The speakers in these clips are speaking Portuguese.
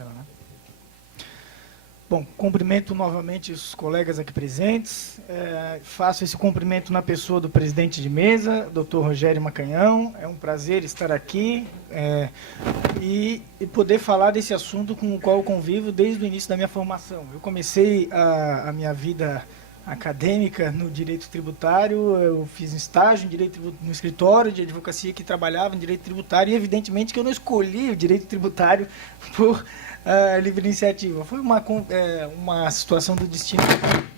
Funciona, né? Bom, cumprimento novamente os colegas aqui presentes. Faço esse cumprimento na pessoa do presidente de mesa, Dr. Rogério Macanhão. É um prazer estar aqui e poder falar desse assunto com o qual eu convivo desde o início da minha formação. Eu comecei a minha vida acadêmica no direito tributário, eu fiz um estágio em direito no escritório de advocacia que trabalhava em direito tributário e evidentemente que eu não escolhi o direito tributário por livre iniciativa. Foi uma situação do destino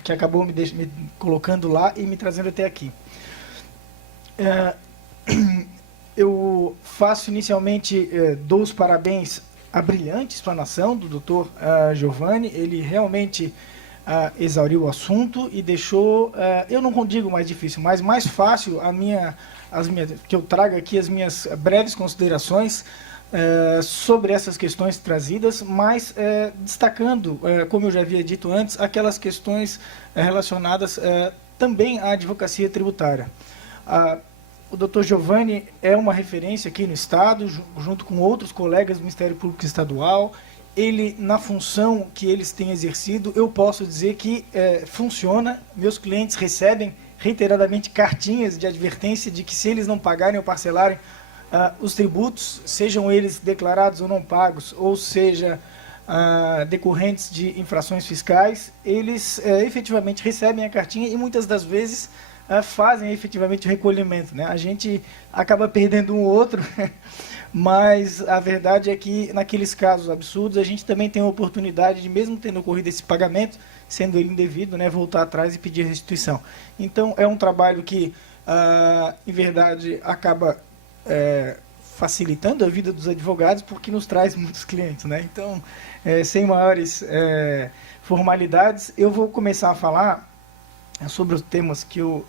que acabou me colocando lá e me trazendo até aqui. Eu faço inicialmente, dou os parabéns à brilhante explanação do Dr. Giovanni. Ele realmente exauriu o assunto e deixou, eu não digo mais difícil, mas mais fácil que eu traga aqui as minhas breves considerações sobre essas questões trazidas, mas destacando, como eu já havia dito antes, aquelas questões relacionadas também à advocacia tributária. O Dr. Giovanni é uma referência aqui no Estado, junto com outros colegas do Ministério Público Estadual. Ele, na função que eles têm exercido, eu posso dizer que funciona. Meus clientes recebem reiteradamente cartinhas de advertência de que se eles não pagarem ou parcelarem os tributos, sejam eles declarados ou não pagos, ou seja, decorrentes de infrações fiscais, eles efetivamente recebem a cartinha e muitas das vezes fazem efetivamente o recolhimento, né? A gente acaba perdendo um ou outro, mas a verdade é que naqueles casos absurdos a gente também tem a oportunidade de, mesmo tendo ocorrido esse pagamento, sendo ele indevido, né, voltar atrás e pedir restituição. Então é um trabalho que, em verdade, acaba facilitando a vida dos advogados, porque nos traz muitos clientes, né? Então, sem maiores formalidades, eu vou começar a falar sobre os temas que eu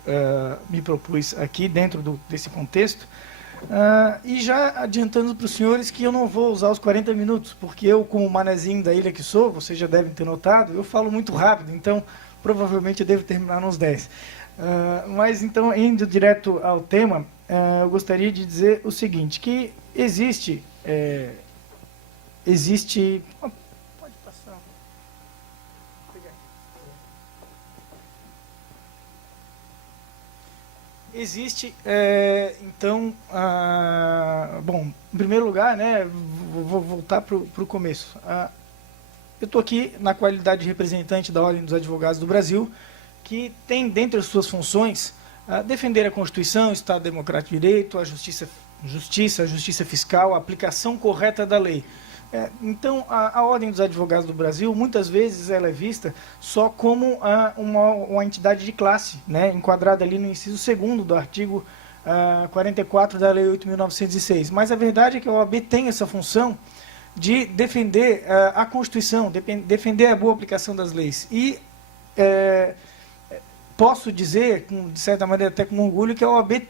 me propus aqui dentro desse contexto, e já adiantando para os senhores que eu não vou usar os 40 minutos, porque eu, como manezinho da ilha que sou, vocês já devem ter notado, eu falo muito rápido, então provavelmente eu devo terminar nos 10. Mas então, indo direto ao tema, eu gostaria de dizer o seguinte, que existe... Pode passar. Existe, então, bom, em primeiro lugar, né, vou voltar para o começo. Eu estou aqui na qualidade de representante da Ordem dos Advogados do Brasil, que tem, dentre as suas funções, defender a Constituição, o Estado Democrático de Direito, a justiça fiscal, a aplicação correta da lei. Então, a Ordem dos Advogados do Brasil, muitas vezes, ela é vista só como uma entidade de classe, né, enquadrada ali no inciso 2º do artigo 44 da Lei 8.906. Mas a verdade é que a OAB tem essa função de defender a Constituição, defender a boa aplicação das leis. E posso dizer, de certa maneira até com orgulho, que a OAB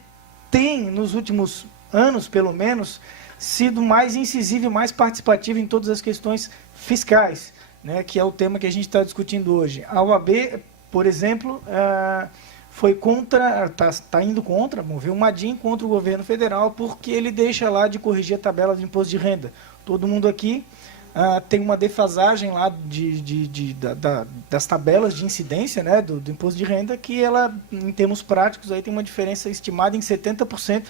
tem, nos últimos anos, pelo menos, sido mais incisiva e mais participativa em todas as questões fiscais, né, que é o tema que a gente está discutindo hoje. A OAB, por exemplo, foi contra, está indo contra, moveu uma DIN contra o governo federal, porque ele deixa lá de corrigir a tabela de imposto de renda. Todo mundo aqui tem uma defasagem lá das tabelas de incidência, né, do imposto de renda, que ela, em termos práticos, aí tem uma diferença estimada em 70%,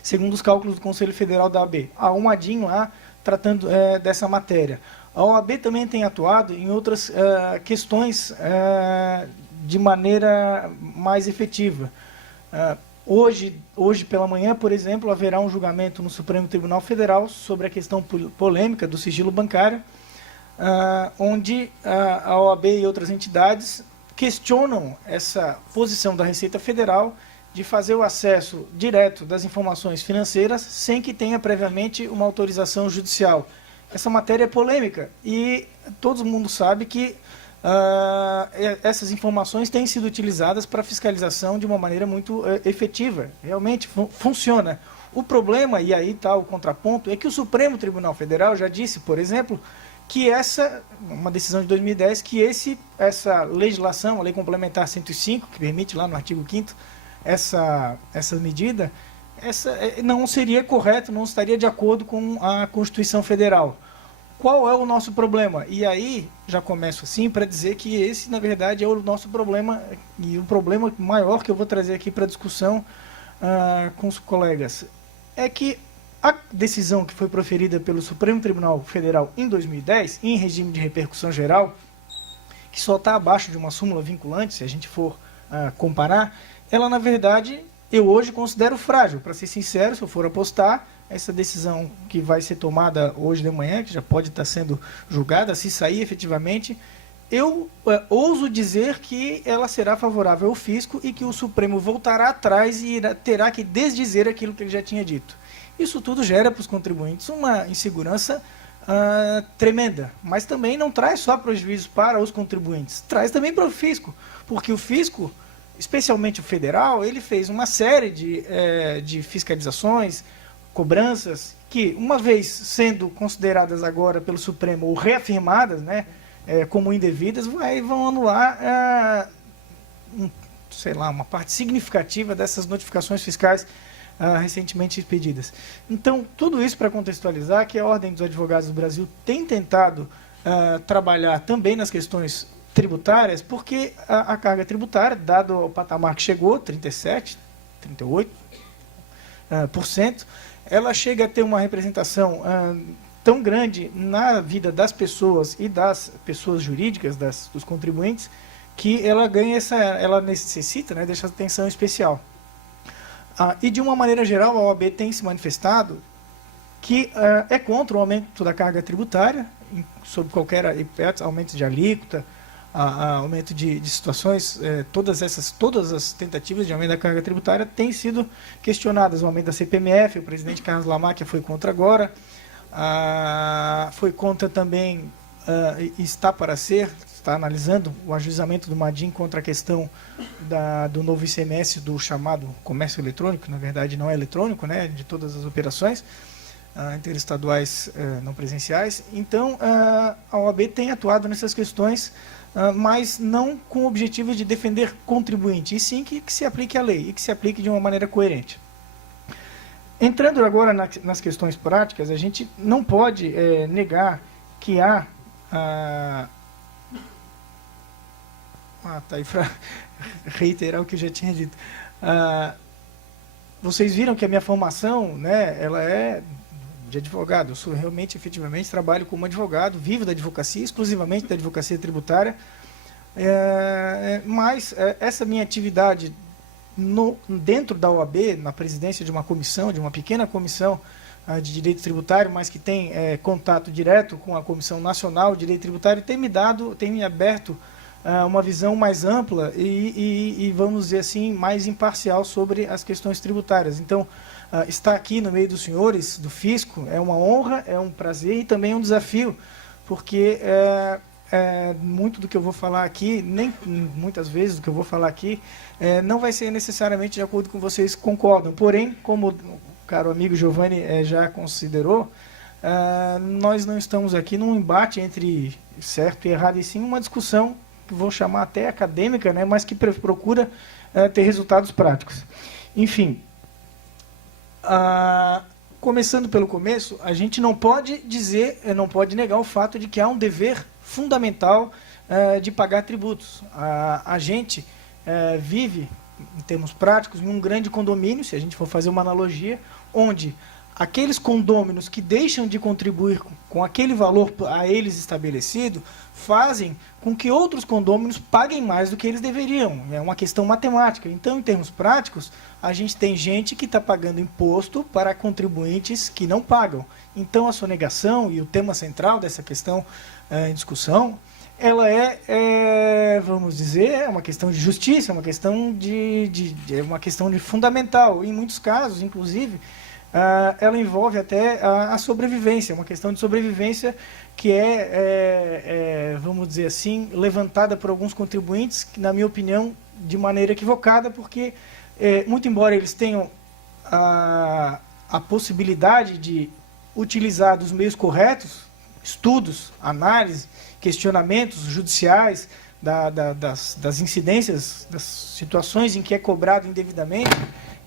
segundo os cálculos do Conselho Federal da OAB. Há uma DIN lá tratando dessa matéria. A OAB também tem atuado em outras questões de maneira mais efetiva. Hoje pela manhã, por exemplo, haverá um julgamento no Supremo Tribunal Federal sobre a questão polêmica do sigilo bancário, onde a OAB e outras entidades questionam essa posição da Receita Federal de fazer o acesso direto das informações financeiras sem que tenha previamente uma autorização judicial. Essa matéria é polêmica e todo mundo sabe que essas informações têm sido utilizadas para fiscalização de uma maneira muito efetiva. Realmente funciona. O problema, e aí está o contraponto, é que o Supremo Tribunal Federal já disse, por exemplo, que uma decisão de 2010, que essa legislação, a Lei Complementar 105, que permite lá no artigo 5º, essa medida, não seria correto, não estaria de acordo com a Constituição Federal. qual é o nosso problema? E aí, já começo assim para dizer que esse, na verdade, é o nosso problema, e o problema maior que eu vou trazer aqui para discussão com os colegas, é que a decisão que foi proferida pelo Supremo Tribunal Federal em 2010, em regime de repercussão geral, que só está abaixo de uma súmula vinculante, se a gente for comparar, ela, na verdade, eu hoje considero frágil. Para ser sincero, se eu for apostar, essa decisão que vai ser tomada hoje de manhã, que já pode estar sendo julgada, se sair efetivamente, eu ouso dizer que ela será favorável ao fisco e que o Supremo voltará atrás e terá que desdizer aquilo que ele já tinha dito. Isso tudo gera para os contribuintes uma insegurança tremenda, mas também não traz só prejuízo para os contribuintes, traz também para o fisco, porque o fisco, especialmente o federal, ele fez uma série de fiscalizações, cobranças, que, uma vez sendo consideradas agora pelo Supremo ou reafirmadas, né, como indevidas, vão anular sei lá, uma parte significativa dessas notificações fiscais recentemente expedidas. Então, tudo isso para contextualizar que a Ordem dos Advogados do Brasil tem tentado trabalhar também nas questões tributárias, porque a carga tributária, dado o patamar que chegou, 37%, 38%, ela chega a ter uma representação tão grande na vida das pessoas e das pessoas jurídicas, dos contribuintes, que ela ganha ela necessita, né, dessa atenção especial. E, de uma maneira geral, a OAB tem se manifestado que é contra o aumento da carga tributária, sob qualquer hipótese, aumento de alíquota, aumento de situações, todas as tentativas de aumento da carga tributária têm sido questionadas. O aumento da CPMF, o presidente Carlos Lamáquia foi contra agora, foi contra também, está analisando o ajuizamento do Maddim contra a questão do novo ICMS, do chamado comércio eletrônico, na verdade não é eletrônico, né, de todas as operações interestaduais não presenciais. Então, a OAB tem atuado nessas questões, mas não com o objetivo de defender contribuinte, e sim que se aplique a lei, e que se aplique de uma maneira coerente. Entrando agora nas questões práticas, a gente não pode negar que há... tá aí para reiterar o que eu já tinha dito. Vocês viram que a minha formação, né, ela é de advogado. Eu sou realmente, efetivamente, trabalho como advogado, vivo da advocacia, exclusivamente da advocacia tributária, mas essa minha atividade dentro da OAB, na presidência de uma comissão, de uma pequena comissão de direito tributário, mas que tem contato direto com a Comissão Nacional de Direito Tributário, tem me aberto uma visão mais ampla e, vamos dizer assim, mais imparcial sobre as questões tributárias. Então, estar aqui no meio dos senhores, do fisco, é uma honra, é um prazer e também um desafio, porque muito do que eu vou falar aqui, muitas vezes do que eu vou falar aqui, não vai ser necessariamente de acordo com vocês concordam. Porém, como o caro amigo Giovanni já considerou, nós não estamos aqui num embate entre certo e errado, e sim uma discussão que vou chamar até acadêmica, né, mas que procura ter resultados práticos. Enfim, começando pelo começo, a gente não pode negar o fato de que há um dever fundamental de pagar tributos. A gente vive, em termos práticos, em um grande condomínio, se a gente for fazer uma analogia, onde aqueles condôminos que deixam de contribuir com aquele valor a eles estabelecido fazem com que outros condôminos paguem mais do que eles deveriam. É uma questão matemática. Então, em termos práticos, a gente tem gente que está pagando imposto para contribuintes que não pagam. Então, a sonegação e o tema central dessa questão em discussão, ela vamos dizer, uma questão de justiça, uma questão uma questão de fundamental. Em muitos casos, inclusive, ela envolve até a sobrevivência, uma questão de sobrevivência que vamos dizer assim, levantada por alguns contribuintes, que, na minha opinião, de maneira equivocada, porque, muito embora eles tenham a possibilidade de utilizar dos meios corretos, estudos, análise, questionamentos judiciais das incidências, das situações em que é cobrado indevidamente,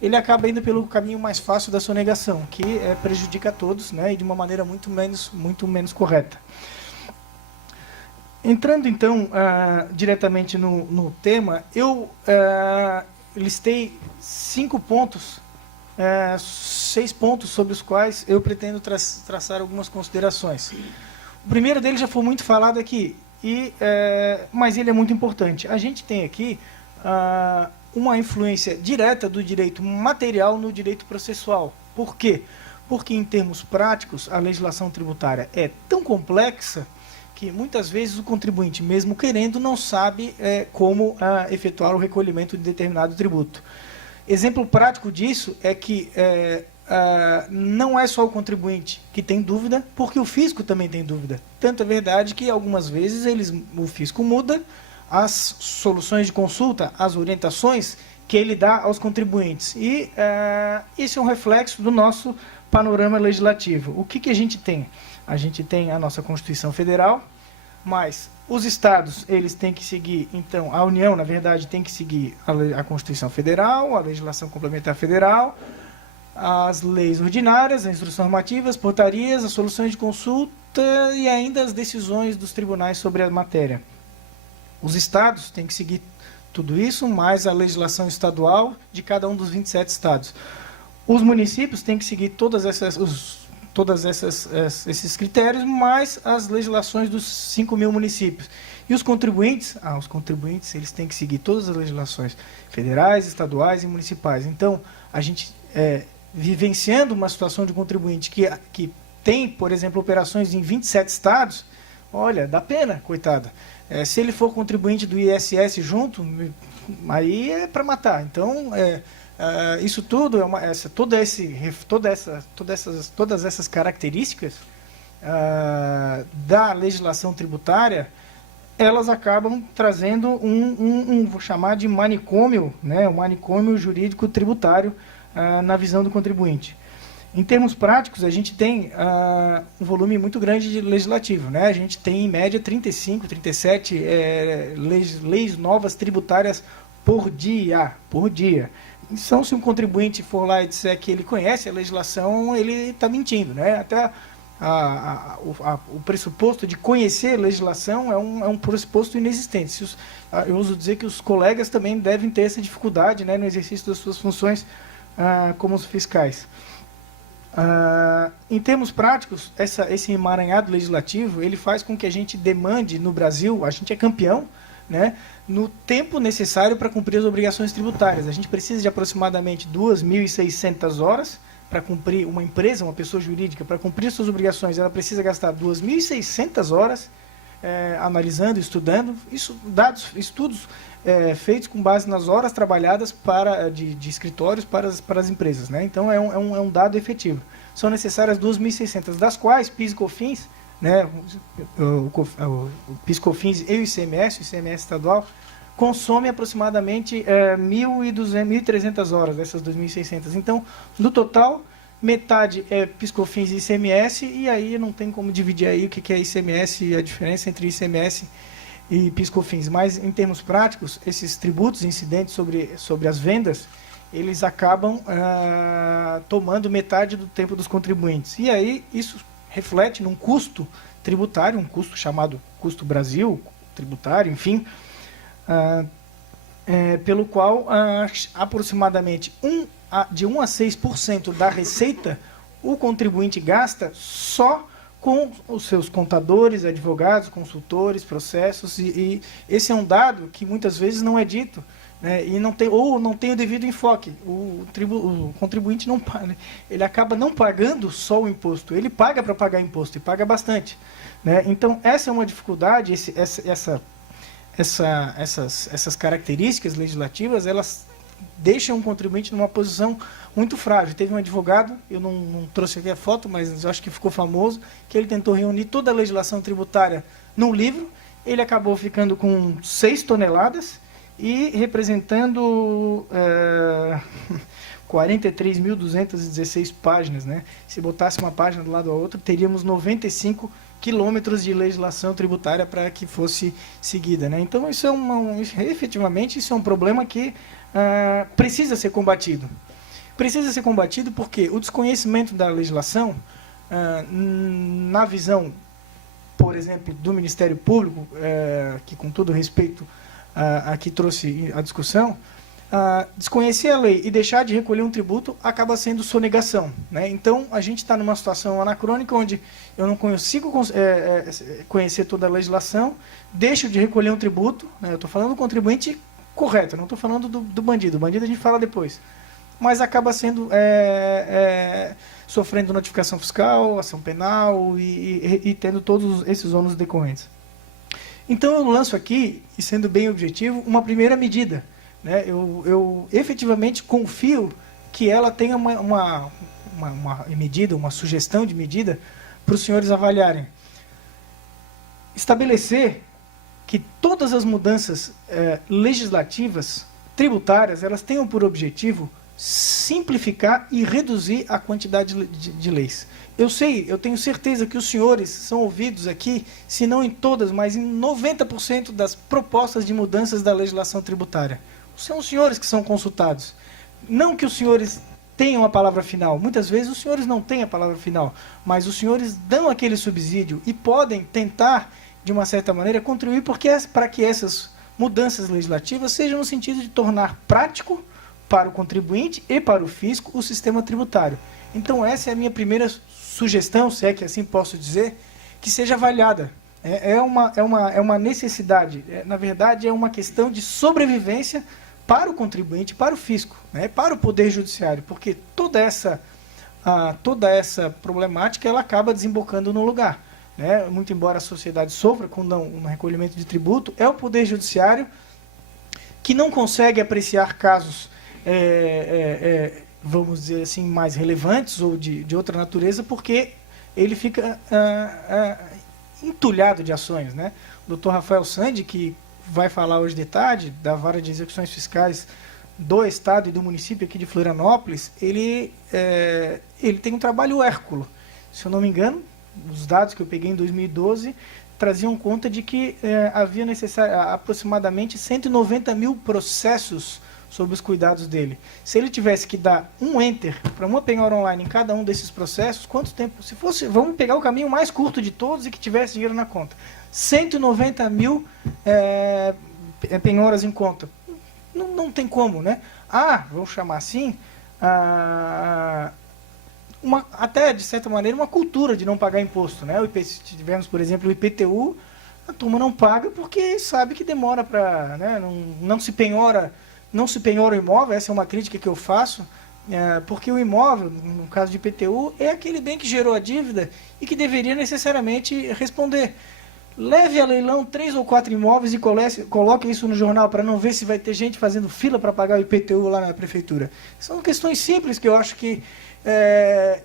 ele acaba indo pelo caminho mais fácil da sonegação, que prejudica a todos, né, e de uma maneira muito menos correta. Entrando, então, diretamente no tema, eu listei 6 pontos sobre os quais eu pretendo traçar algumas considerações. O primeiro deles já foi muito falado aqui, mas ele é muito importante. A gente tem aqui uma influência direta do direito material no direito processual. Por quê? Porque, em termos práticos, a legislação tributária é tão complexa que, muitas vezes, o contribuinte, mesmo querendo, não sabe como efetuar o recolhimento de determinado tributo. Exemplo prático disso é que não é só o contribuinte que tem dúvida, porque o fisco também tem dúvida. Tanto é verdade que, algumas vezes, o fisco muda as soluções de consulta, as orientações que ele dá aos contribuintes. E isso é um reflexo do nosso panorama legislativo. O que a gente tem? A gente tem a nossa Constituição Federal, mas os estados, eles têm que seguir, então, a União, na verdade, tem que seguir a Constituição Federal, a legislação complementar federal, as leis ordinárias, as instruções normativas, portarias, as soluções de consulta e ainda as decisões dos tribunais sobre a matéria. Os estados têm que seguir tudo isso, mais a legislação estadual de cada um dos 27 estados. Os municípios têm que seguir todos esses critérios, mais as legislações dos 5.000 municípios. E os contribuintes? Os contribuintes, eles têm que seguir todas as legislações federais, estaduais e municipais. Então, a gente, vivenciando uma situação de contribuinte que tem, por exemplo, operações em 27 estados, olha, dá pena, coitado. Se ele for contribuinte do ISS junto, aí é para matar. Então, isso tudo, todas essas características da legislação tributária, elas acabam trazendo vou chamar de manicômio, né, um manicômio jurídico tributário na visão do contribuinte. Em termos práticos, a gente tem um volume muito grande de legislativo, né? A gente tem, em média, 35, 37 leis novas tributárias por dia. Então, se um contribuinte for lá e disser que ele conhece a legislação, ele está mentindo, né? Até o pressuposto de conhecer a legislação é um pressuposto inexistente. Eu uso dizer que os colegas também devem ter essa dificuldade, né, no exercício das suas funções como os fiscais. Em termos práticos, esse emaranhado legislativo, ele faz com que a gente demande no Brasil, a gente é campeão, né, no tempo necessário para cumprir as obrigações tributárias. A gente precisa de aproximadamente 2.600 horas para cumprir, uma empresa, uma pessoa jurídica, para cumprir suas obrigações, ela precisa gastar 2.600 horas analisando, estudando, estudos feitos com base nas horas trabalhadas de escritórios para as empresas, né? Então, é um dado efetivo. São necessárias 2.600, das quais PIS e COFINS, né, o PIS e COFINS e o ICMS estadual, consome aproximadamente 1.300 horas dessas 2.600. Então, no total, metade é PIS, COFINS e ICMS, e aí não tem como dividir aí o que é ICMS e a diferença entre ICMS e PIS, COFINS. Mas, em termos práticos, esses tributos incidentes sobre as vendas, eles acabam tomando metade do tempo dos contribuintes. E aí, isso reflete num custo tributário, um custo chamado custo Brasil, tributário, enfim, pelo qual aproximadamente de 1 a 6% da receita o contribuinte gasta só com os seus contadores, advogados, consultores, processos, e esse é um dado que muitas vezes não é dito, né, e não tem o devido enfoque. O contribuinte não paga, ele acaba não pagando só o imposto, ele paga para pagar imposto, e paga bastante, né? Então, essa é uma dificuldade, essas características legislativas, elas deixam o contribuinte numa posição muito frágil. Teve um advogado, eu não trouxe aqui a foto, mas eu acho que ficou famoso, que ele tentou reunir toda a legislação tributária num livro, ele acabou ficando com 6 toneladas e representando 43.216 páginas, né? Se botasse uma página do lado da outra, teríamos 95 quilômetros de legislação tributária para que fosse seguida, né? Então, efetivamente, isso é um problema que precisa ser combatido. precisa ser combatido porque o desconhecimento da legislação, na visão, por exemplo, do Ministério Público, que com todo respeito aqui trouxe a discussão, desconhecer a lei e deixar de recolher um tributo acaba sendo sonegação, né? Então, a gente está numa situação anacrônica onde eu não consigo conhecer toda a legislação, deixo de recolher um tributo, né? Eu estou falando do contribuinte correto, não estou falando do bandido. O bandido a gente fala depois. Mas acaba sendo sofrendo notificação fiscal, ação penal e tendo todos esses ônus decorrentes. Então, eu lanço aqui, e sendo bem objetivo, uma primeira medida, né? Eu efetivamente confio que ela tenha uma medida, uma sugestão de medida para os senhores avaliarem. Estabelecer que todas as mudanças legislativas, tributárias, elas tenham por objetivo simplificar e reduzir a quantidade de leis. Eu tenho certeza que os senhores são ouvidos aqui, se não em todas, mas em 90% das propostas de mudanças da legislação tributária. São os senhores que são consultados. Não que os senhores tenham a palavra final. Muitas vezes os senhores não têm a palavra final, mas os senhores dão aquele subsídio e podem tentar, de uma certa maneira, contribuir para que essas mudanças legislativas sejam no sentido de tornar prático para o contribuinte e para o fisco o sistema tributário. Então, essa é a minha primeira sugestão, se é que assim posso dizer, que seja avaliada. É uma necessidade, na verdade, é uma questão de sobrevivência para o contribuinte, para o fisco, né, para o Poder Judiciário, porque toda essa problemática ela acaba desembocando no lugar. Né? Muito embora a sociedade sofra com um recolhimento de tributo, é o Poder Judiciário que não consegue apreciar casos, vamos dizer assim, mais relevantes ou de outra natureza, porque ele fica entulhado de ações, né? O Dr. Rafael Sandi, que vai falar hoje de tarde, da Vara de Execuções Fiscais do Estado e do município aqui de Florianópolis, ele tem um trabalho hérculo. Se eu não me engano, os dados que eu peguei em 2012 traziam conta de que havia aproximadamente 190 mil processos sob os cuidados dele. Se ele tivesse que dar um enter para uma penhora online em cada um desses processos, quanto tempo? Se fosse, vamos pegar o caminho mais curto de todos e que tivesse dinheiro na conta. 190 mil penhoras em conta. Não tem como, né? Vamos chamar assim, até, de certa maneira, uma cultura de não pagar imposto, né? Se tivermos, por exemplo, o IPTU, a turma não paga porque sabe que demora para... Né? Não se penhora o imóvel, essa é uma crítica que eu faço, porque o imóvel, no caso de IPTU, é aquele bem que gerou a dívida e que deveria necessariamente responder. Leve a leilão 3 ou 4 imóveis e coloque isso no jornal para não ver se vai ter gente fazendo fila para pagar o IPTU lá na prefeitura. São questões simples que eu acho que,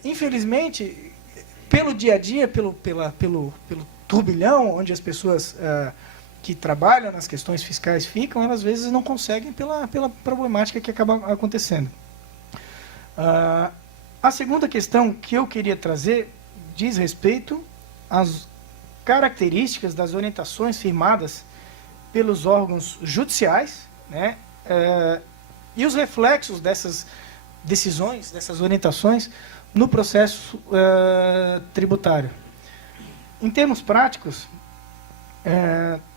infelizmente, pelo dia a dia, pelo turbilhão onde as pessoas que trabalham nas questões fiscais ficam, elas às vezes não conseguem pela problemática que acaba acontecendo. A segunda questão que eu queria trazer diz respeito às características das orientações firmadas pelos órgãos judiciais, né, e os reflexos dessas decisões, dessas orientações, no processo tributário. Em termos práticos,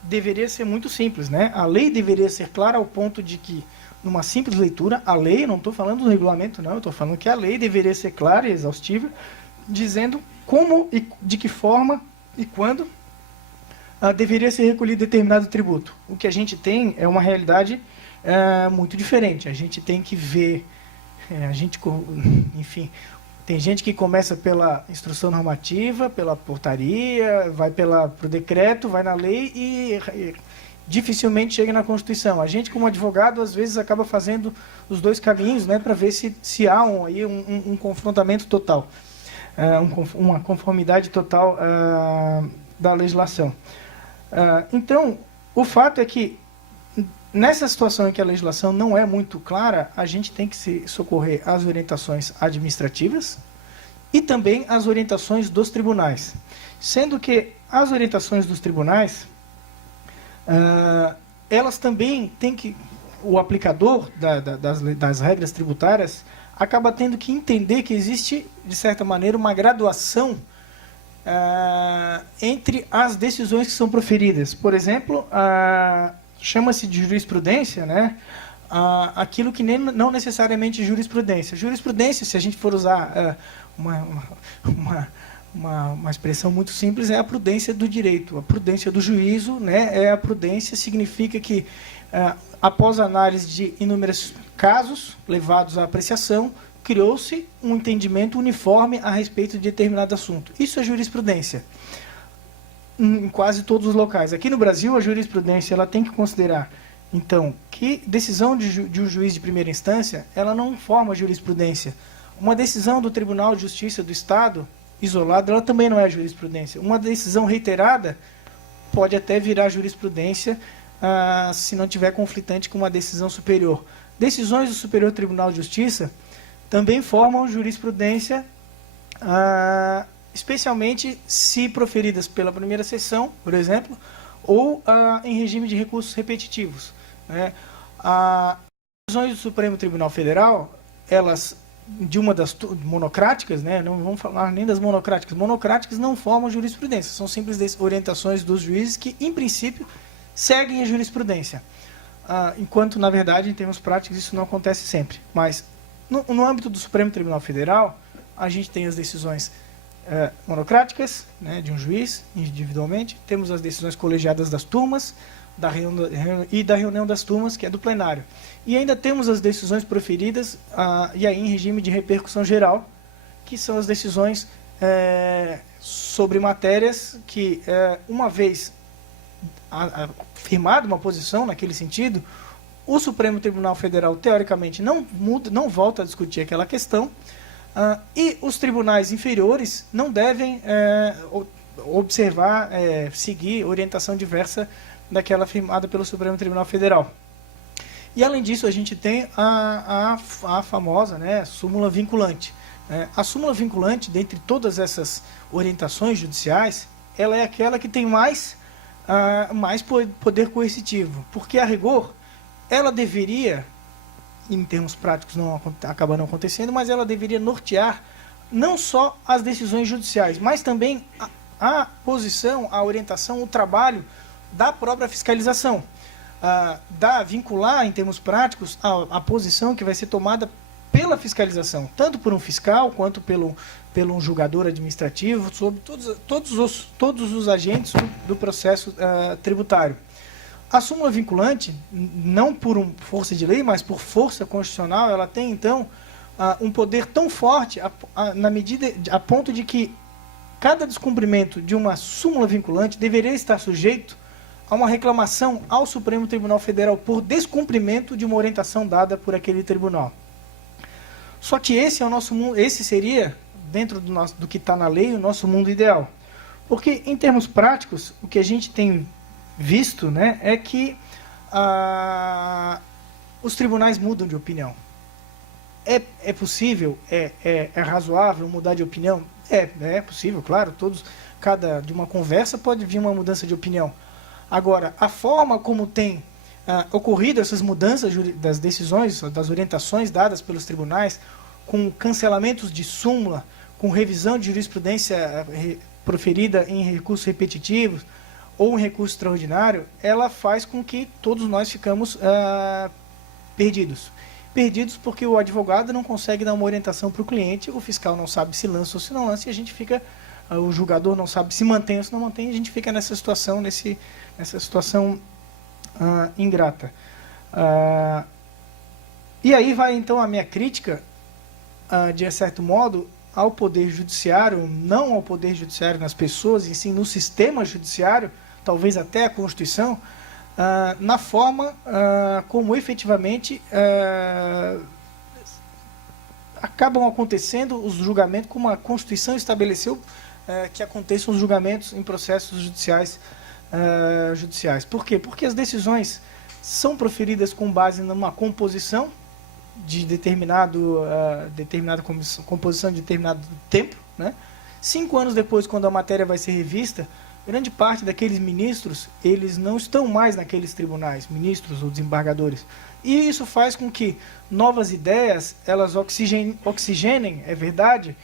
deveria ser muito simples, né? A lei deveria ser clara ao ponto de que, numa simples leitura, a lei, não estou falando do regulamento, não, eu estou falando que a lei deveria ser clara e exaustiva, dizendo como e de que forma e quando deveria ser recolhido determinado tributo. O que a gente tem é uma realidade muito diferente. A gente tem que ver, enfim, tem gente que começa pela instrução normativa, pela portaria, vai para o decreto, vai na lei e dificilmente chega na Constituição. A gente, como advogado, às vezes acaba fazendo os dois caminhos, né, para ver se há um confrontamento total, uma conformidade total da legislação. Então, o fato é que, nessa situação em que a legislação não é muito clara, a gente tem que se socorrer às orientações administrativas e também às orientações dos tribunais. Sendo que as orientações dos tribunais, elas também têm que... O aplicador das regras tributárias acaba tendo que entender que existe, de certa maneira, uma graduação entre as decisões que são proferidas. Por exemplo, chama-se de jurisprudência, né? Aquilo que não necessariamente jurisprudência. Jurisprudência, se a gente for usar uma expressão muito simples, é a prudência do direito, a prudência do juízo, né? A prudência significa que, após análise de inúmeros casos levados à apreciação, criou-se um entendimento uniforme a respeito de determinado assunto. Isso é jurisprudência, em quase todos os locais. Aqui no Brasil, a jurisprudência ela tem que considerar, então, que decisão de um juiz de primeira instância, ela não forma jurisprudência. Uma decisão do Tribunal de Justiça do Estado, isolada, ela também não é jurisprudência. Uma decisão reiterada pode até virar jurisprudência se não tiver conflitante com uma decisão superior. Decisões do Superior Tribunal de Justiça também formam jurisprudência, especialmente se proferidas pela primeira sessão, por exemplo, ou em regime de recursos repetitivos, né? As decisões do Supremo Tribunal Federal, elas, de uma das monocráticas, né? Não vamos falar nem das monocráticas. Monocráticas não formam jurisprudência, são simples orientações dos juízes que, em princípio, seguem a jurisprudência. Enquanto, na verdade, em termos práticos, isso não acontece sempre. Mas, no âmbito do Supremo Tribunal Federal, a gente tem as decisões monocráticas, né, de um juiz, individualmente. Temos as decisões colegiadas das turmas e da reunião das turmas, que é do plenário. E ainda temos as decisões proferidas, e aí em regime de repercussão geral, que são as decisões sobre matérias que, uma vez firmada uma posição naquele sentido, o Supremo Tribunal Federal, teoricamente, não volta a discutir aquela questão, e os tribunais inferiores não devem observar, seguir orientação diversa daquela firmada pelo Supremo Tribunal Federal. E, além disso, a gente tem a famosa, né, súmula vinculante. A súmula vinculante, dentre todas essas orientações judiciais, ela é aquela que tem mais poder coercitivo, porque, a rigor, ela deveria, em termos práticos acaba não acontecendo, mas ela deveria nortear não só as decisões judiciais, mas também a posição, a orientação, o trabalho da própria fiscalização. Vincular, em termos práticos, a posição que vai ser tomada pela fiscalização, tanto por um fiscal quanto pelo um julgador administrativo, sobre todos os agentes do processo tributário. A súmula vinculante, não por força de lei, mas por força constitucional, ela tem, então, um poder tão forte a ponto de que cada descumprimento de uma súmula vinculante deveria estar sujeito a uma reclamação ao Supremo Tribunal Federal por descumprimento de uma orientação dada por aquele tribunal. Só que esse é o nosso mundo, esse seria, dentro do que está na lei, o nosso mundo ideal. Porque, em termos práticos, o que a gente tem visto, né, é que os tribunais mudam de opinião. É possível, é razoável mudar de opinião? É possível, claro. De uma conversa pode vir uma mudança de opinião. Agora, a forma como tem ocorrido essas mudanças das decisões, das orientações dadas pelos tribunais, com cancelamentos de súmula, com revisão de jurisprudência proferida em recursos repetitivos ou em recurso extraordinário, ela faz com que todos nós ficamos perdidos. Perdidos porque o advogado não consegue dar uma orientação para o cliente, o fiscal não sabe se lança ou se não lança, e a gente fica, o julgador não sabe se mantém ou se não mantém, e a gente fica nessa situação, nessa situação ingrata. E aí vai, então, a minha crítica, de certo modo, ao Poder Judiciário, não ao Poder Judiciário nas pessoas, e sim no sistema judiciário, talvez até a Constituição, na forma como efetivamente acabam acontecendo os julgamentos, como a Constituição estabeleceu que aconteçam os julgamentos em processos judiciais. Por quê? Porque as decisões são proferidas com base numa composição de determinada composição de determinado tempo, né? 5 anos depois, quando a matéria vai ser revista, grande parte daqueles ministros, eles não estão mais naqueles tribunais, ministros ou desembargadores. E isso faz com que novas ideias, elas oxigenem, é verdade,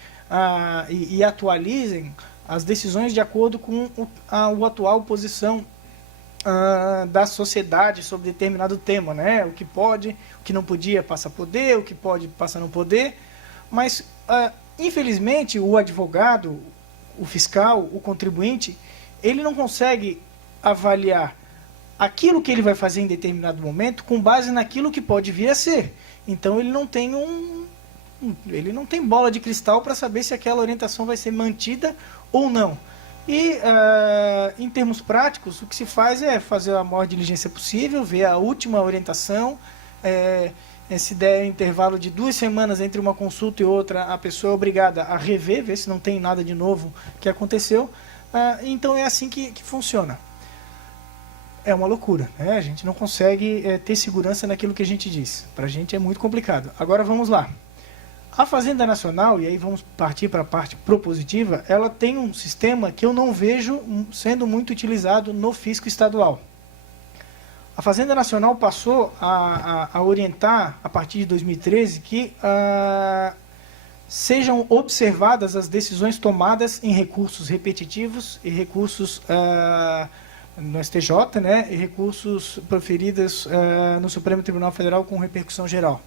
e atualizem as decisões de acordo com a atual posição da sociedade sobre determinado tema, né? O que pode, o que não podia passa a poder, o que pode passa a não poder, mas infelizmente o advogado, o fiscal, o contribuinte, ele não consegue avaliar aquilo que ele vai fazer em determinado momento com base naquilo que pode vir a ser. Então ele não tem ele não tem bola de cristal para saber se aquela orientação vai ser mantida ou não. E, em termos práticos, o que se faz é fazer a maior diligência possível, ver a última orientação, se der intervalo de 2 semanas entre uma consulta e outra, a pessoa é obrigada a rever, ver se não tem nada de novo que aconteceu. Então é assim que funciona. É uma loucura, né? A gente não consegue ter segurança naquilo que a gente diz. Para a gente é muito complicado. Agora vamos lá. A Fazenda Nacional, e aí vamos partir para a parte propositiva, ela tem um sistema que eu não vejo sendo muito utilizado no fisco estadual. A Fazenda Nacional passou a orientar, a partir de 2013, que sejam observadas as decisões tomadas em recursos repetitivos e recursos no STJ, né, e recursos proferidos no Supremo Tribunal Federal com repercussão geral.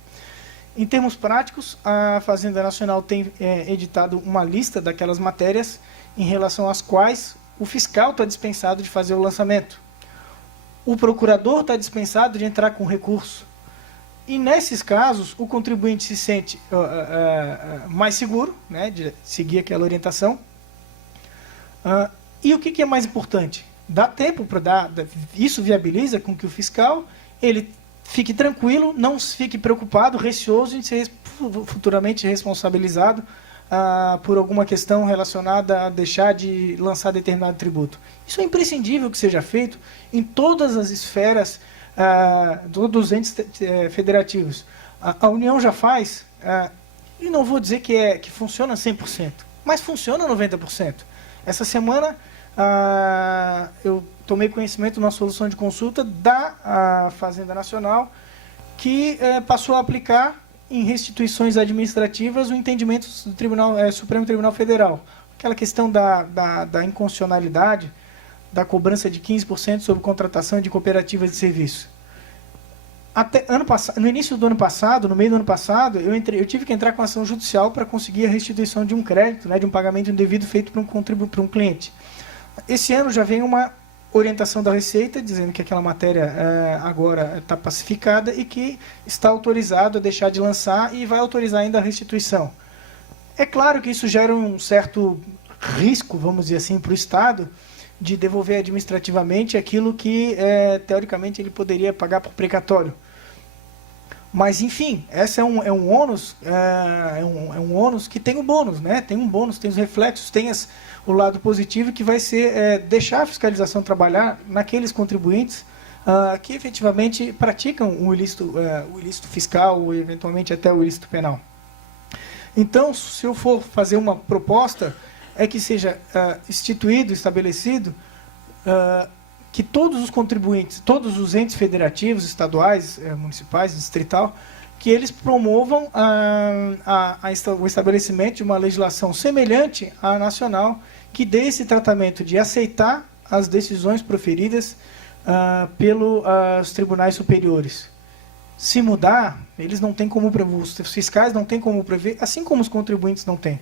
Em termos práticos, a Fazenda Nacional tem editado uma lista daquelas matérias em relação às quais o fiscal está dispensado de fazer o lançamento. O procurador está dispensado de entrar com recurso. E nesses casos, o contribuinte se sente mais seguro, né, de seguir aquela orientação. E o que é mais importante? Dá tempo para dar. Isso viabiliza com que o fiscal ele fique tranquilo, não fique preocupado, receoso em ser futuramente responsabilizado por alguma questão relacionada a deixar de lançar determinado tributo. Isso é imprescindível que seja feito em todas as esferas dos entes federativos. A União já faz, e não vou dizer que funciona 100%, mas funciona 90%. Essa semana eu tomei conhecimento de uma solução de consulta da Fazenda Nacional que passou a aplicar em restituições administrativas o entendimento do Supremo Tribunal Federal. Aquela questão da inconstitucionalidade, da cobrança de 15% sobre contratação de cooperativas de serviço. Até no início do ano passado, no meio do ano passado, eu tive que entrar com ação judicial para conseguir a restituição de um crédito, né, de um pagamento indevido feito para um cliente. Esse ano já vem uma orientação da Receita, dizendo que aquela matéria agora está pacificada e que está autorizado a deixar de lançar e vai autorizar ainda a restituição. É claro que isso gera um certo risco, vamos dizer assim, para o Estado, de devolver administrativamente aquilo que, teoricamente, ele poderia pagar por precatório. Mas, enfim, esse é um ônus, um ônus que tem o bônus, né? Tem um bônus, tem os reflexos, tem o lado positivo que vai ser deixar a fiscalização trabalhar naqueles contribuintes que efetivamente praticam o ilícito fiscal ou eventualmente até o ilícito penal. Então, se eu for fazer uma proposta, é que seja instituído, estabelecido, que todos os contribuintes, todos os entes federativos, estaduais, municipais, distrital, que eles promovam o estabelecimento de uma legislação semelhante à nacional, que dê esse tratamento de aceitar as decisões proferidas pelos tribunais superiores. Se mudar, eles não têm como prever, os fiscais não têm como prever, assim como os contribuintes não têm.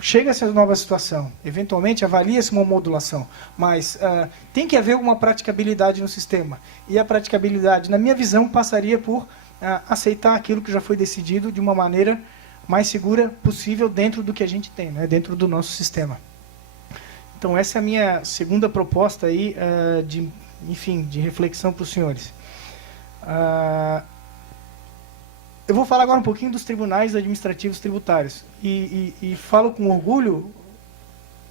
Chega-se a nova situação, eventualmente avalia-se uma modulação, mas tem que haver alguma praticabilidade no sistema. E a praticabilidade, na minha visão, passaria por aceitar aquilo que já foi decidido de uma maneira mais segura possível dentro do que a gente tem, né, dentro do nosso sistema. Então essa é a minha segunda proposta aí, de reflexão para os senhores. Eu vou falar agora um pouquinho dos tribunais administrativos tributários. E falo com orgulho,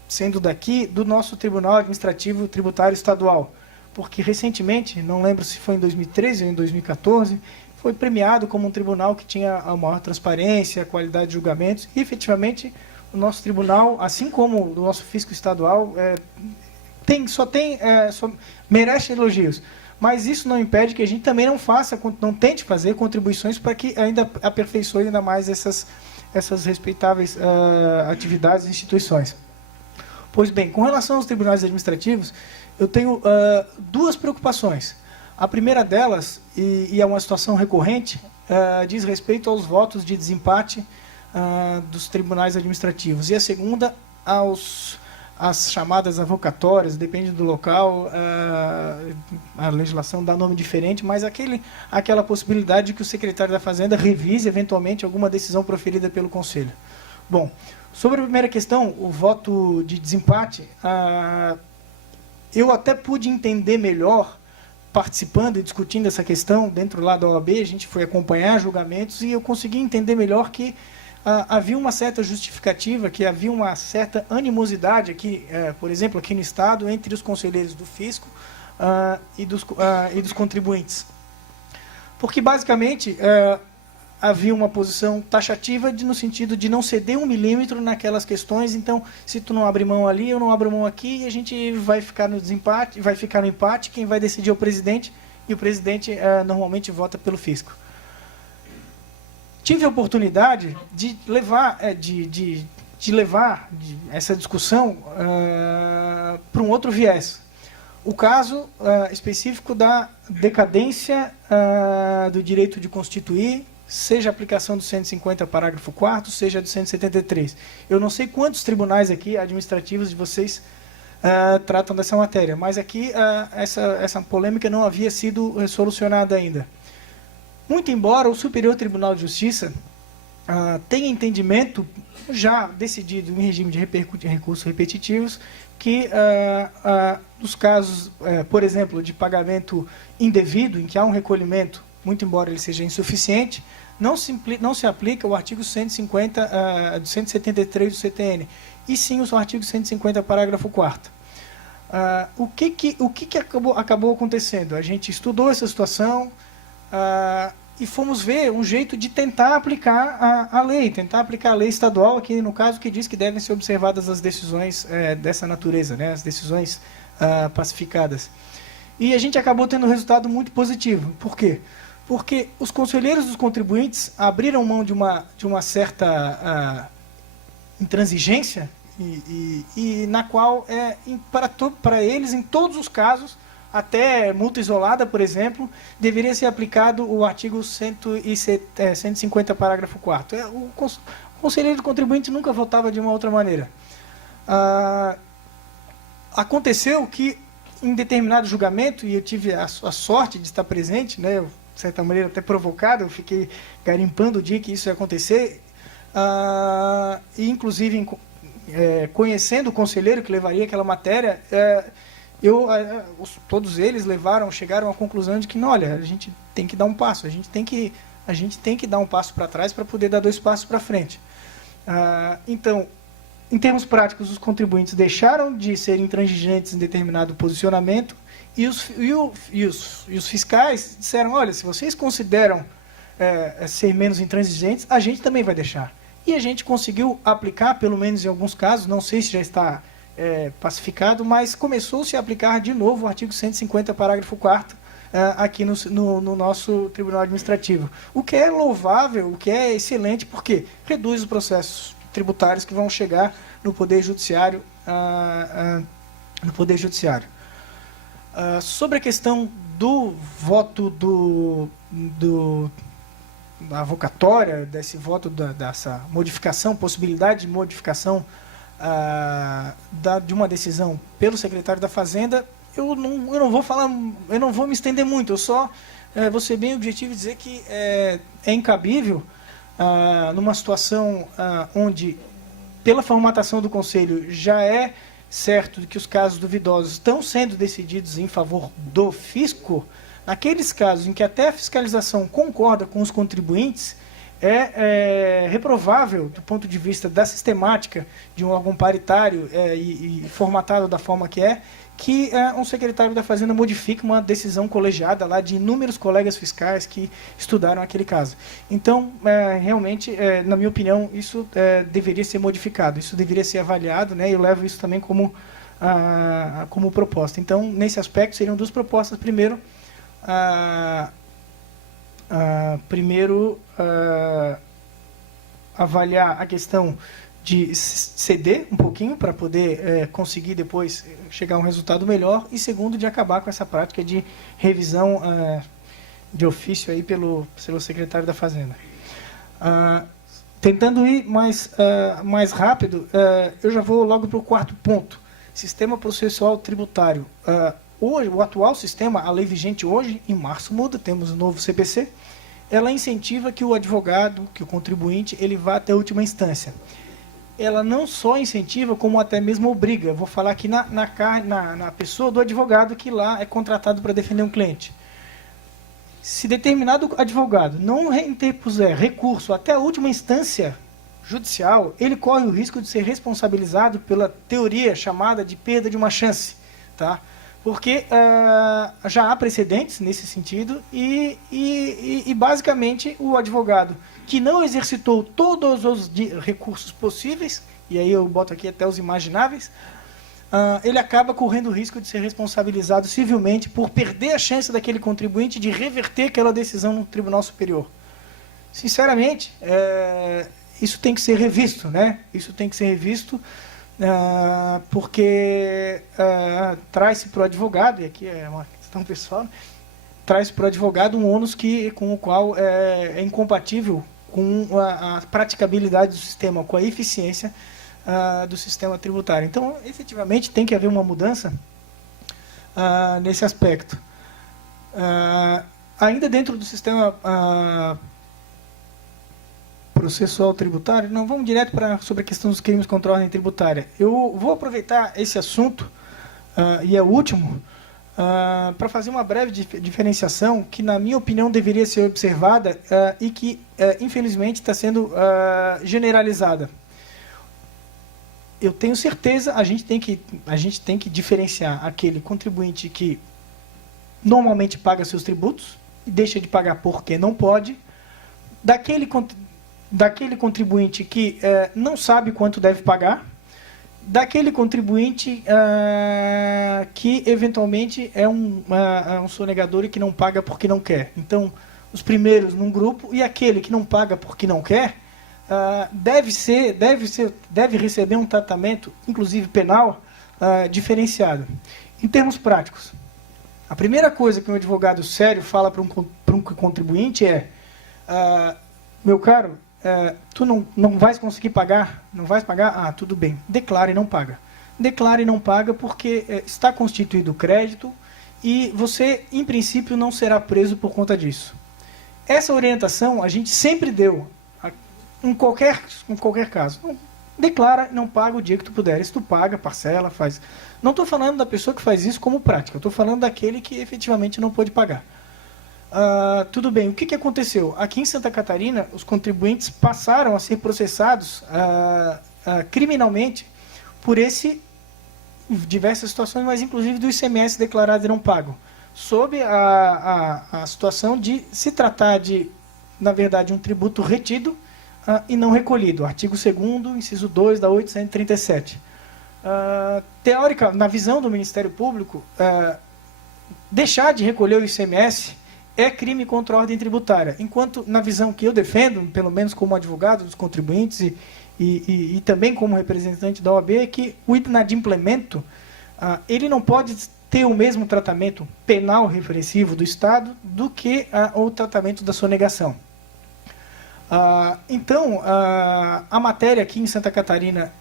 sendo daqui, do nosso Tribunal Administrativo Tributário Estadual. Porque recentemente, não lembro se foi em 2013 ou em 2014, foi premiado como um tribunal que tinha a maior transparência, qualidade de julgamentos. E, efetivamente, o nosso tribunal, assim como o nosso fisco estadual, só merece elogios. Mas isso não impede que a gente também não tente fazer contribuições para que ainda aperfeiçoe ainda mais essas respeitáveis atividades e instituições. Pois bem, com relação aos tribunais administrativos, eu tenho duas preocupações. A primeira delas, e é uma situação recorrente, diz respeito aos votos de desempate dos tribunais administrativos. E a segunda, às chamadas avocatórias, depende do local, a legislação dá nome diferente, mas aquela possibilidade de que o secretário da Fazenda revise, eventualmente, alguma decisão proferida pelo Conselho. Bom, sobre a primeira questão, o voto de desempate, eu até pude entender melhor, participando e discutindo essa questão dentro lá da OAB, a gente foi acompanhar julgamentos e eu consegui entender melhor que havia uma certa justificativa, que havia uma certa animosidade aqui, por exemplo, aqui no Estado, entre os conselheiros do fisco e dos contribuintes. Porque, basicamente, havia uma posição taxativa no sentido de não ceder 1 milímetro naquelas questões. Então, se tu não abre mão ali, eu não abro mão aqui, e a gente vai ficar no desempate, vai ficar no empate, quem vai decidir é o presidente, e o presidente normalmente vota pelo fisco. Tive a oportunidade de levar, essa discussão para um outro viés. O caso específico da decadência do direito de constituir, seja a aplicação do 150, parágrafo 4º, seja do 173. Eu não sei quantos tribunais aqui administrativos de vocês tratam dessa matéria, mas aqui essa polêmica não havia sido solucionada ainda. Muito embora o Superior Tribunal de Justiça tenha entendimento, já decidido em regime de recursos repetitivos, que nos casos, por exemplo, de pagamento indevido, em que há um recolhimento, muito embora ele seja insuficiente, não se aplica o artigo 150, 173 do CTN, e sim o artigo 150, parágrafo 4º. O que acabou acontecendo? A gente estudou essa situação e fomos ver um jeito de tentar aplicar a lei estadual, aqui no caso, que diz que devem ser observadas as decisões dessa natureza, né, as decisões pacificadas. E a gente acabou tendo um resultado muito positivo. Por quê? Porque os conselheiros dos contribuintes abriram mão de uma certa intransigência, e na qual, para eles, em todos os casos, até multa isolada, por exemplo, deveria ser aplicado o artigo 150, parágrafo 4º. O conselheiro do contribuinte nunca votava de uma outra maneira. Aconteceu que, em determinado julgamento, e eu tive a sorte de estar presente, né, de certa maneira até provocado, eu fiquei garimpando o dia que isso ia acontecer, e inclusive conhecendo o conselheiro que levaria aquela matéria, todos eles chegaram à conclusão de que, não, olha, a gente tem que dar um passo, a gente tem que dar um passo para trás para poder dar 2 passos para frente. Então, em termos práticos, os contribuintes deixaram de ser intransigentes em determinado posicionamento, e os fiscais disseram, olha, se vocês consideram ser menos intransigentes, a gente também vai deixar. E a gente conseguiu aplicar, pelo menos em alguns casos, não sei se já está pacificado, mas começou-se a aplicar de novo o artigo 150, parágrafo 4º, aqui no nosso Tribunal Administrativo. O que é louvável, o que é excelente, porque reduz os processos tributários que vão chegar no Poder Judiciário. Sobre a questão do voto da avocatória, desse voto, dessa modificação, possibilidade de modificação de uma decisão pelo secretário da Fazenda, eu não vou me estender muito, eu só vou ser bem objetivo e dizer que é incabível, numa situação onde, pela formatação do Conselho, já é certo que os casos duvidosos estão sendo decididos em favor do fisco, naqueles casos em que até a fiscalização concorda com os contribuintes, é reprovável, do ponto de vista da sistemática de um órgão paritário e formatado da forma que um secretário da Fazenda modifique uma decisão colegiada lá de inúmeros colegas fiscais que estudaram aquele caso. Então, realmente, na minha opinião, isso deveria ser modificado, isso deveria ser avaliado, né? Eu levo isso também como como proposta. Então, nesse aspecto, seriam duas propostas. Primeiro, avaliar a questão de ceder um pouquinho para poder conseguir depois chegar a um resultado melhor, e segundo, de acabar com essa prática de revisão de ofício aí pelo secretário da Fazenda. Tentando ir mais rápido, eu já vou logo para o quarto ponto: sistema processual tributário. Hoje, o atual sistema, a lei vigente hoje, em março muda, temos o novo CPC, ela incentiva que o advogado, que o contribuinte, ele vá até a última instância. Ela não só incentiva, como até mesmo obriga. Eu vou falar aqui na pessoa do advogado que lá é contratado para defender um cliente. Se determinado advogado não interpuser recurso até a última instância judicial, ele corre o risco de ser responsabilizado pela teoria chamada de perda de uma chance, tá? Porque já há precedentes nesse sentido e basicamente o advogado que não exercitou todos os recursos possíveis, e aí eu boto aqui até os imagináveis, ele acaba correndo o risco de ser responsabilizado civilmente por perder a chance daquele contribuinte de reverter aquela decisão no Tribunal Superior. Sinceramente, isso tem que ser revisto, né? Isso tem que ser revisto porque traz-se para o advogado, e aqui é uma questão pessoal, traz para o advogado um ônus com o qual é incompatível com a praticabilidade do sistema, com a eficiência do sistema tributário. Então, efetivamente, tem que haver uma mudança nesse aspecto. Ainda dentro do sistema processual tributário, não, vamos direto sobre a questão dos crimes contra a ordem tributária. Eu vou aproveitar esse assunto, e é o último, para fazer uma breve diferenciação que, na minha opinião, deveria ser observada e que, infelizmente, está sendo generalizada. Eu tenho certeza, a gente tem que diferenciar aquele contribuinte que normalmente paga seus tributos e deixa de pagar porque não pode, daquele contribuinte que não sabe quanto deve pagar, daquele contribuinte que, eventualmente, é um sonegador e que não paga porque não quer. Então, os primeiros num grupo, e aquele que não paga porque não quer, deve receber um tratamento, inclusive penal, diferenciado. Em termos práticos, a primeira coisa que um advogado sério fala para um contribuinte é: meu caro, tu não vais conseguir pagar? Não vais pagar? Ah, tudo bem. Declare e não paga. Declare e não paga porque está constituído o crédito e você, em princípio, não será preso por conta disso. Essa orientação a gente sempre deu, em qualquer caso. Declara e não paga o dia que tu puder. Se tu paga, parcela, faz. Não estou falando da pessoa que faz isso como prática. Estou falando daquele que efetivamente não pode pagar. Tudo bem, o que aconteceu? Aqui em Santa Catarina, os contribuintes passaram a ser processados criminalmente por diversas situações, mas inclusive do ICMS declarado e não pago, sob a situação de se tratar de, na verdade, um tributo retido e não recolhido. Artigo 2º, inciso 2 da 837. Teórica, na visão do Ministério Público, deixar de recolher o ICMS é crime contra a ordem tributária, enquanto, na visão que eu defendo, pelo menos como advogado dos contribuintes e também como representante da OAB, é que o inadimplemento ele não pode ter o mesmo tratamento penal repressivo do Estado do que o tratamento da sonegação. Então, a matéria aqui em Santa Catarina,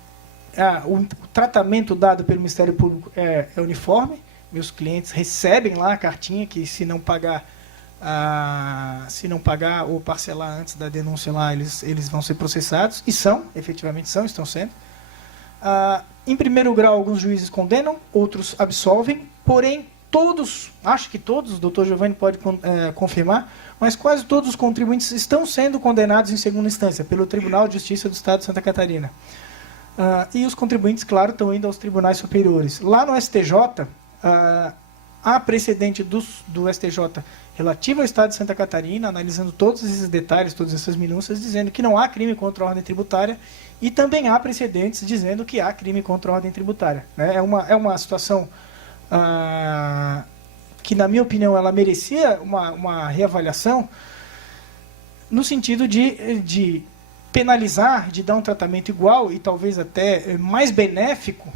o tratamento dado pelo Ministério Público é uniforme. Meus clientes recebem lá a cartinha que, se não pagar ou parcelar antes da denúncia lá, eles vão ser processados, e efetivamente estão sendo. Em primeiro grau, alguns juízes condenam, outros absolvem, porém, acho que todos, o doutor Giovanni pode confirmar, mas quase todos os contribuintes estão sendo condenados em segunda instância pelo Tribunal de Justiça do Estado de Santa Catarina. E os contribuintes, claro, estão indo aos tribunais superiores. Lá no STJ, há precedente do STJ relativo ao Estado de Santa Catarina, analisando todos esses detalhes, todas essas minúcias, dizendo que não há crime contra a ordem tributária, e também há precedentes dizendo que há crime contra a ordem tributária. Né? É uma situação que, na minha opinião, ela merecia uma reavaliação, no sentido de penalizar, de dar um tratamento igual e talvez até mais benéfico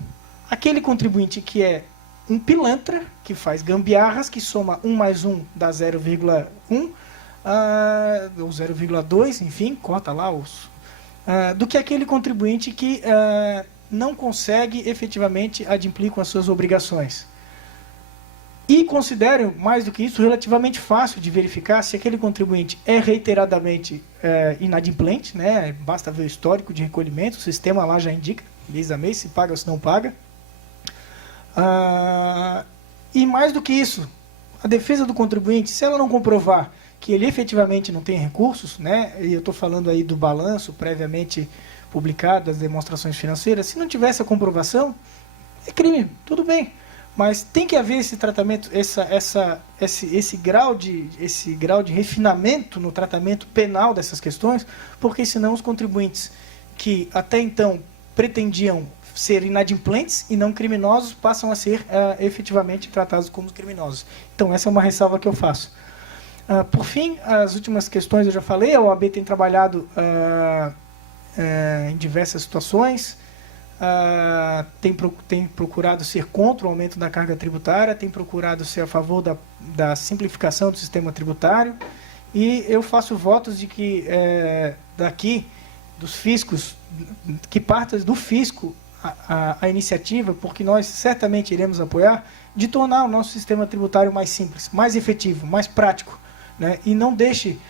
àquele contribuinte que é um pilantra, que faz gambiarras, que soma 1 mais 1 dá 0,1, ou 0,2, enfim, corta lá do que aquele contribuinte que não consegue efetivamente adimplir com as suas obrigações. E considero, mais do que isso, relativamente fácil de verificar se aquele contribuinte é reiteradamente inadimplente, né? Basta ver o histórico de recolhimento, o sistema lá já indica, mês a mês, se paga ou se não paga. E mais do que isso, a defesa do contribuinte, se ela não comprovar que ele efetivamente não tem recursos, né? E eu estou falando aí do balanço previamente publicado, das demonstrações financeiras, se não tiver essa comprovação, é crime, tudo bem. Mas tem que haver esse tratamento, esse grau de refinamento no tratamento penal dessas questões, porque senão os contribuintes que até então pretendiam ser inadimplentes e não criminosos passam a ser efetivamente tratados como criminosos. Então essa é uma ressalva que eu faço. Por fim, as últimas questões eu já falei, a OAB tem trabalhado em diversas situações, tem procurado ser contra o aumento da carga tributária, tem procurado ser a favor da simplificação do sistema tributário, e eu faço votos de que daqui, dos fiscos, que parta do fisco a iniciativa, porque nós certamente iremos apoiar, de tornar o nosso sistema tributário mais simples, mais efetivo, mais prático, né? E não deixe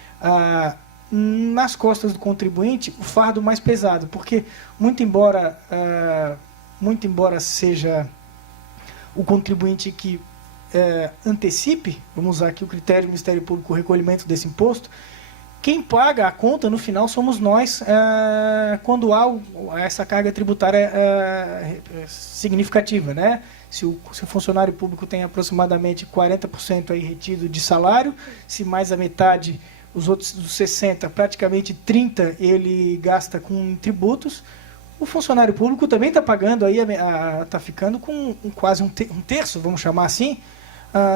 nas costas do contribuinte o fardo mais pesado, porque muito embora seja o contribuinte que antecipe, vamos usar aqui o critério do Ministério Público, o recolhimento desse imposto, quem paga a conta no final somos nós, quando há essa carga tributária significativa, né? Se o funcionário público tem aproximadamente 40% aí retido de salário, se mais a metade, os outros dos 60%, praticamente 30% ele gasta com tributos, o funcionário público também está pagando, aí está ficando com quase um terço, vamos chamar assim,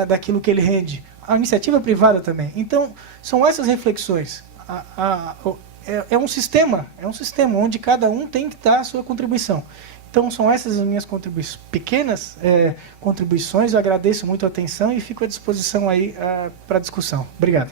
daquilo que ele rende. A iniciativa privada também. Então, são essas reflexões. É um sistema onde cada um tem que dar a sua contribuição. Então, são essas as minhas pequenas contribuições. Eu agradeço muito a atenção e fico à disposição aí para discussão. Obrigado.